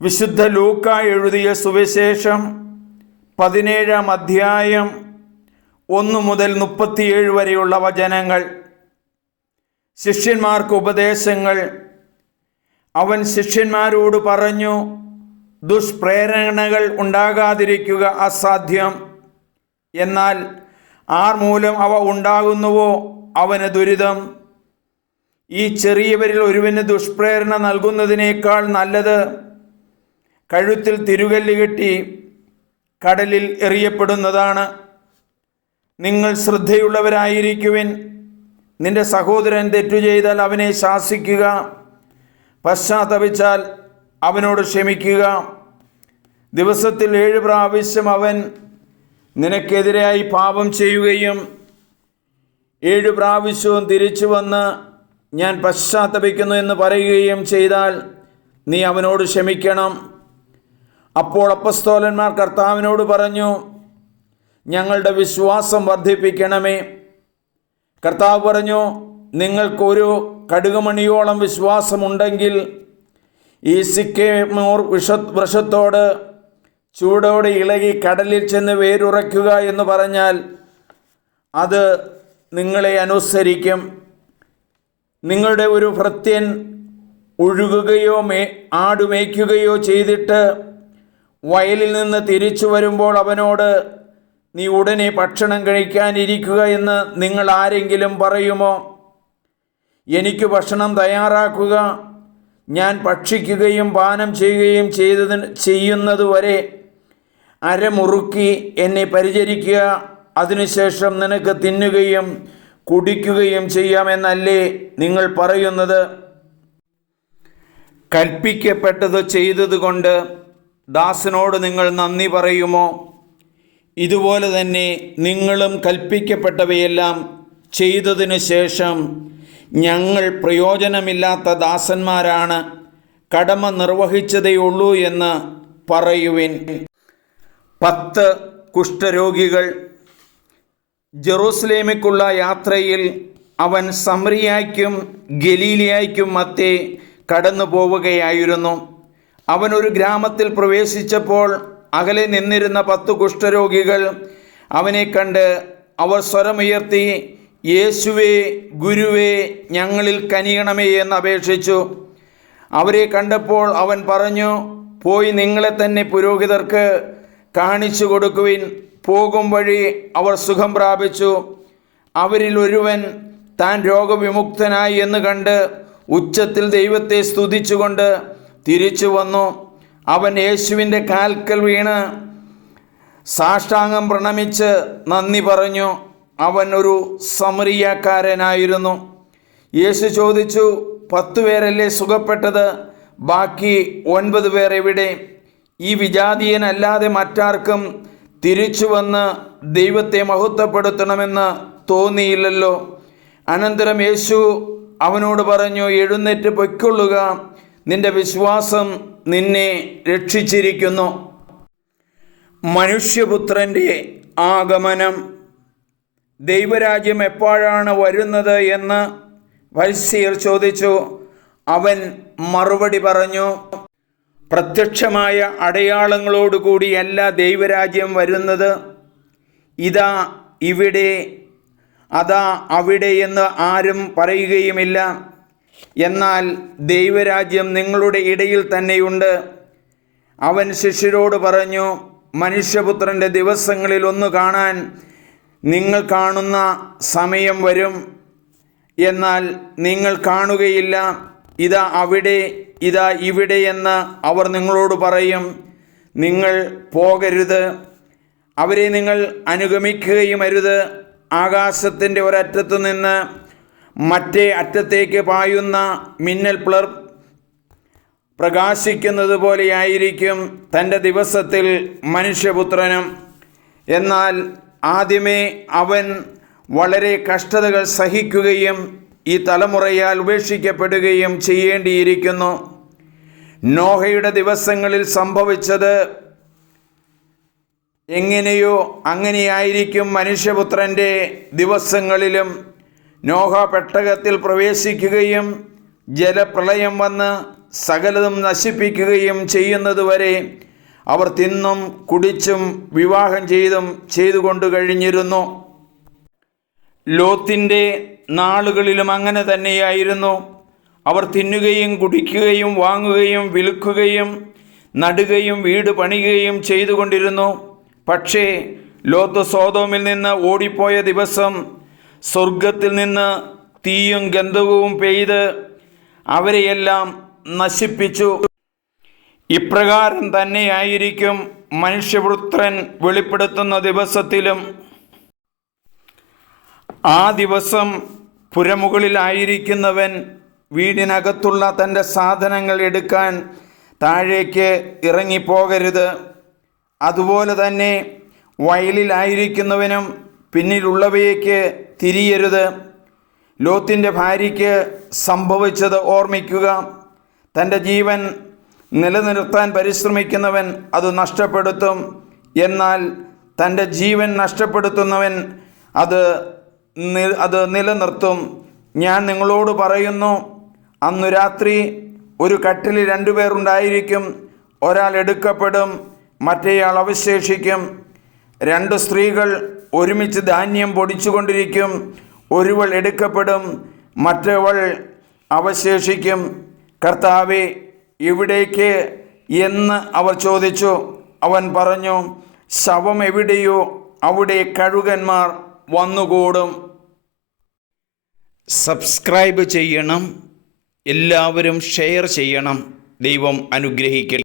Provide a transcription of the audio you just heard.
വിശുദ്ധ ലൂക്ക എഴുതിയ സുവിശേഷം 17-ാം അധ്യായം 1 മുതൽ 37 വരെയുള്ള വചനങ്ങൾ. ശിഷ്യന്മാർക്ക് ഉപദേശങ്ങൾ. അവൻ ശിഷ്യന്മാരോട് പറഞ്ഞു, ദുഷ്പ്രേരണകൾ ഉണ്ടാകാതിരിക്കുക അസാധ്യം. എന്നാൽ ആർ മൂലം അവ ഉണ്ടാകുന്നുവോ അവന് ദുരിതം. ഈ ചെറിയവരിൽ ഒരുവന് ദുഷ്പ്രേരണ നൽകുന്നതിനേക്കാൾ നല്ലത് കഴുത്തിൽ തിരുകല്ല് കെട്ടി കടലിൽ എറിയപ്പെടുന്നതാണ്. നിങ്ങൾ ശ്രദ്ധയുള്ളവരായിരിക്കുവിൻ. നിന്റെ സഹോദരൻ തെറ്റു ചെയ്താൽ അവനെ ശാസിക്കുക. പശ്ചാത്തപിച്ചാൽ അവനോട് ക്ഷമിക്കുക. ദിവസത്തിൽ 7 പ്രാവശ്യം അവൻ നിനക്കെതിരായി പാപം ചെയ്യുകയും 7 പ്രാവശ്യവും തിരിച്ചു വന്ന് ഞാൻ പശ്ചാത്തപിക്കുന്നു എന്ന് പറയുകയും ചെയ്താൽ നീ അവനോട് ക്ഷമിക്കണം. അപ്പോൾ അപ്പസ്തോലന്മാർ കർത്താവിനോട് പറഞ്ഞു, ഞങ്ങളുടെ വിശ്വാസം വർദ്ധിപ്പിക്കണമേ. കർത്താവ് പറഞ്ഞു, നിങ്ങൾക്കൊരു കടുകുമണിയോളം വിശ്വാസമുണ്ടെങ്കിൽ ഈ സിക്കേമോർ വൃക്ഷത്തോട് ചൂടോടെ ഇളകി കടലിൽ ചെന്ന് വേരുറയ്ക്കുക എന്ന് പറഞ്ഞാൽ അത് നിങ്ങളെ അനുസരിക്കും. നിങ്ങളുടെ ഒരു ഭൃത്യൻ ഒഴുകുകയോ ആടുമേയ്ക്കുകയോ ചെയ്തിട്ട് വയലിൽ നിന്ന് തിരിച്ചു വരുമ്പോൾ അവനോട് നീ ഉടനെ ഭക്ഷണം കഴിക്കാനിരിക്കുക എന്ന് നിങ്ങൾ ആരെങ്കിലും പറയുമോ? എനിക്ക് ഭക്ഷണം തയ്യാറാക്കുക, ഞാൻ ഭക്ഷിക്കുകയും പാനം ചെയ്യുകയും ചെയ്യുന്നതുവരെ അരമുറുക്കി എന്നെ പരിചരിക്കുക, അതിനുശേഷം നിനക്ക് തിന്നുകയും കുടിക്കുകയും ചെയ്യാമെന്നല്ലേ നിങ്ങൾ പറയുന്നത്? കൽപ്പിക്കപ്പെട്ടത് ചെയ്തതുകൊണ്ട് ദാസനോട് നിങ്ങൾ നന്ദി പറയുമോ? ഇതുപോലെ തന്നെ നിങ്ങളും കൽപ്പിക്കപ്പെട്ടവയെല്ലാം ചെയ്തതിനു ശേഷം ഞങ്ങൾ പ്രയോജനമില്ലാത്ത ദാസന്മാരാണ്, കടമ നിർവഹിച്ചതേയുള്ളൂ എന്ന് പറയുവിൻ. 10 കുഷ്ഠരോഗികൾ. ജെറൂസലേമിലേക്കുള്ള യാത്രയിൽ അവൻ സമറിയായ്ക്കും ഗലീലയായ്ക്കും മധ്യേ കടന്നു പോവുകയായിരുന്നു. അവൻ ഒരു ഗ്രാമത്തിൽ പ്രവേശിച്ചപ്പോൾ അകലെ നിന്നിരുന്ന 10 കുഷ്ഠരോഗികൾ അവനെ കണ്ട് അവർ സ്വരമുയർത്തി, യേശുവേ, ഗുരുവേ, ഞങ്ങളിൽ കനിയണമേ എന്ന് അപേക്ഷിച്ചു. അവരെ കണ്ടപ്പോൾ അവൻ പറഞ്ഞു, പോയി നിങ്ങളെ തന്നെ പുരോഹിതർക്ക് കാണിച്ചു കൊടുക്കുവിൻ. പോകും വഴി അവർ സുഖം പ്രാപിച്ചു. അവരിൽ ഒരുവൻ താൻ രോഗവിമുക്തനായി എന്ന് കണ്ട് ഉച്ചത്തിൽ ദൈവത്തെ സ്തുതിച്ചുകൊണ്ട് തിരിച്ചു വന്നു. അവൻ യേശുവിൻ്റെ കാൽക്കൽ വീണ് സാഷ്ടാംഗം പ്രണമിച്ച് നന്ദി പറഞ്ഞു. അവൻ ഒരു സമറിയാക്കാരനായിരുന്നു. യേശു ചോദിച്ചു, 10 പേരല്ലേ സുഖപ്പെട്ടത്? ബാക്കി 9 പേർ എവിടെ? ഈ വിജാതീയനല്ലാതെ മറ്റാർക്കും തിരിച്ചു വന്ന് ദൈവത്തെ മഹത്വപ്പെടുത്തണമെന്ന് തോന്നിയില്ലല്ലോ. അനന്തരം യേശു അവനോട് പറഞ്ഞു, എഴുന്നേറ്റ് പൊയ്ക്കൊള്ളുക, നിന്റെ വിശ്വാസം നിന്നെ രക്ഷിച്ചിരിക്കുന്നു. മനുഷ്യപുത്രൻ്റെ ആഗമനം. ദൈവരാജ്യം എപ്പോഴാണ് വരുന്നത് എന്ന് ഫരിസേയർ ചോദിച്ചു. അവൻ മറുപടി പറഞ്ഞു, പ്രത്യക്ഷമായ അടയാളങ്ങളോടുകൂടിയല്ല ദൈവരാജ്യം വരുന്നത്. ഇതാ ഇവിടെ, അതാ അവിടെ എന്ന് ആരും പറയുകയുമില്ല. എന്നാൽ ദൈവരാജ്യം നിങ്ങളുടെ ഇടയിൽ തന്നെയുണ്ട്. അവൻ ശിഷ്യരോട് പറഞ്ഞു, മനുഷ്യപുത്രൻ്റെ ദിവസങ്ങളിൽ ഒന്ന് കാണാൻ നിങ്ങൾ കാണുന്ന സമയം വരും, എന്നാൽ നിങ്ങൾ കാണുകയില്ല. ഇതാ അവിടെ, ഇതാ ഇവിടെ എന്ന് അവർ നിങ്ങളോട് പറയും. നിങ്ങൾ പോകരുത്, അവരെ നിങ്ങൾ അനുഗമിക്കുകയും അരുത്. ആകാശത്തിൻ്റെ ഒരറ്റത്തു നിന്ന് മറ്റേ അറ്റത്തേക്ക് പായുന്ന മിന്നൽ പ്രകാശിക്കുന്നത് പോലെയായിരിക്കും തൻ്റെ ദിവസത്തിൽ മനുഷ്യപുത്രനും. എന്നാൽ ആദ്യമേ അവൻ വളരെ കഷ്ടതകൾ സഹിക്കുകയും ഈ തലമുറയാൽ ഉപേക്ഷിക്കപ്പെടുകയും ചെയ്യേണ്ടിയിരിക്കുന്നു. നോഹയുടെ ദിവസങ്ങളിൽ സംഭവിച്ചത് എങ്ങനെയോ അങ്ങനെയായിരിക്കും മനുഷ്യപുത്രൻ്റെ ദിവസങ്ങളിലും. നോഹ പെട്ടകത്തിൽ പ്രവേശിക്കുകയും ജലപ്രളയം വന്ന് സകലതും നശിപ്പിക്കുകയും ചെയ്യുന്നതുവരെ അവർ തിന്നും കുടിച്ചും വിവാഹം ചെയ്തുകൊണ്ട് കഴിഞ്ഞിരുന്നു. ലോത്തിൻ്റെ നാളുകളിലും അങ്ങനെ തന്നെയായിരുന്നു. അവർ തിന്നുകയും കുടിക്കുകയും വാങ്ങുകയും വിൽക്കുകയും നടുകയും വീട് പണിയുകയും ചെയ്തുകൊണ്ടിരുന്നു. പക്ഷേ ലോത്ത് സോദോമിൽ നിന്ന് ഓടിപ്പോയ ദിവസം സ്വർഗത്തിൽ നിന്ന് തീയും ഗന്ധകവും പെയ്ത് അവരെയെല്ലാം നശിപ്പിച്ചു. ഇപ്രകാരം തന്നെയായിരിക്കും മനുഷ്യപുത്രൻ വെളിപ്പെടുത്തുന്ന ദിവസത്തിലും. ആ ദിവസം പുരമുകളിലായിരിക്കുന്നവൻ വീടിനകത്തുള്ള തൻ്റെ സാധനങ്ങൾ എടുക്കാൻ താഴേക്ക് ഇറങ്ങിപ്പോകരുത്. അതുപോലെ തന്നെ വയലിലായിരിക്കുന്നവനും പിന്നിലുള്ളവയേക്ക് തിരിയരുത്. ലോത്തിൻ്റെ ഭാര്യയ്ക്ക് സംഭവിച്ചത് ഓർമ്മിക്കുക. തൻ്റെ ജീവൻ നിലനിർത്താൻ പരിശ്രമിക്കുന്നവൻ അത് നഷ്ടപ്പെടുത്തും. എന്നാൽ തൻ്റെ ജീവൻ നഷ്ടപ്പെടുത്തുന്നവൻ അത് നിലനിർത്തും. ഞാൻ നിങ്ങളോട് പറയുന്നു, അന്നു രാത്രി ഒരു കട്ടിലിൽ 2 പേർ ഉണ്ടായിരിക്കും. ഒരാൾ എടുക്കപ്പെടും, മറ്റേയാൾ അവശേഷിക്കും. 2 സ്ത്രീകൾ ഒരുമിച്ച് ധാന്യം പൊടിച്ചുകൊണ്ടിരിക്കും. ഒരുവൾ എടുക്കപ്പെടും, മറ്റവൾ അവശേഷിക്കും. കർത്താവേ, എവിടേക്ക് എന്ന് അവർ ചോദിച്ചു. അവൻ പറഞ്ഞു, ശവം എവിടെയോ അവിടെ കഴുകന്മാർ വന്നുകൂടും. സബ്സ്ക്രൈബ് ചെയ്യണം, എല്ലാവരും ഷെയർ ചെയ്യണം. ദൈവം അനുഗ്രഹിക്കട്ടെ.